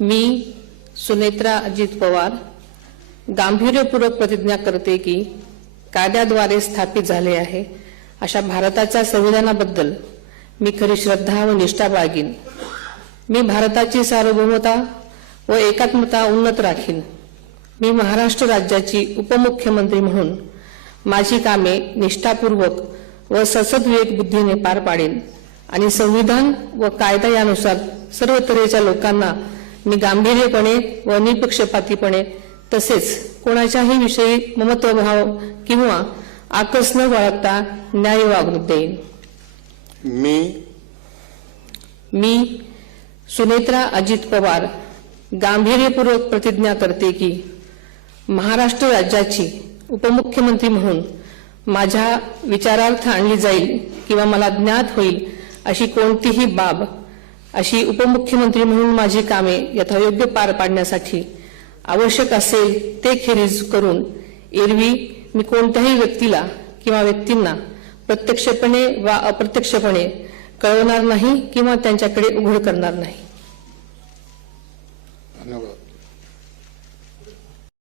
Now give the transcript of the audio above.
मी सुनेत्रा अजित पवार गांभीर्यपूर्वक प्रतिज्ञा करते की कायद्याद्वारे स्थापित झाले आहे अशा भारताच्या संविधानाबद्दल मी खरी श्रद्धा व निष्ठा बाळगीन। मी भारताची सार्वभौमता व एकात्मता उन्नत राखीन। मी महाराष्ट्र राज्याची उपमुख्यमंत्री म्हणून माझी कामे निष्ठापूर्वक व सद्विवेक बुद्धीने पार पाडेन आणि संविधान व कायदा यानुसार सर्व तऱ्हेच्या लोकांना मी गांभीर्यपणे व निपक्षपातीपणे तसेच कोणाच्याही विषयी ममत्वभाव किंवा आकस न बाळगता न्याय वागणूक देईन। मी सुनेत्रा अजित पवार गांभीर्यपूर्वक प्रतिज्ञा करते की महाराष्ट्र राज्याची उपमुख्यमंत्री म्हणून माझ्या विचारार्थ आणली जाईल किंवा मला ज्ञात होईल अशी कोणतीही बाब अशी उपमुख्यमंत्री म्हणून माझी कामे यथायोग्य पार पाडण्यासाठी आवश्यक असेल ते खेरीज करून एरवी मी कोणत्याही व्यक्तीला किंवा व्यक्तींना प्रत्यक्षपणे वा अप्रत्यक्षपणे कळवणार नाही किंवा त्यांच्याकडे उघड करणार नाही।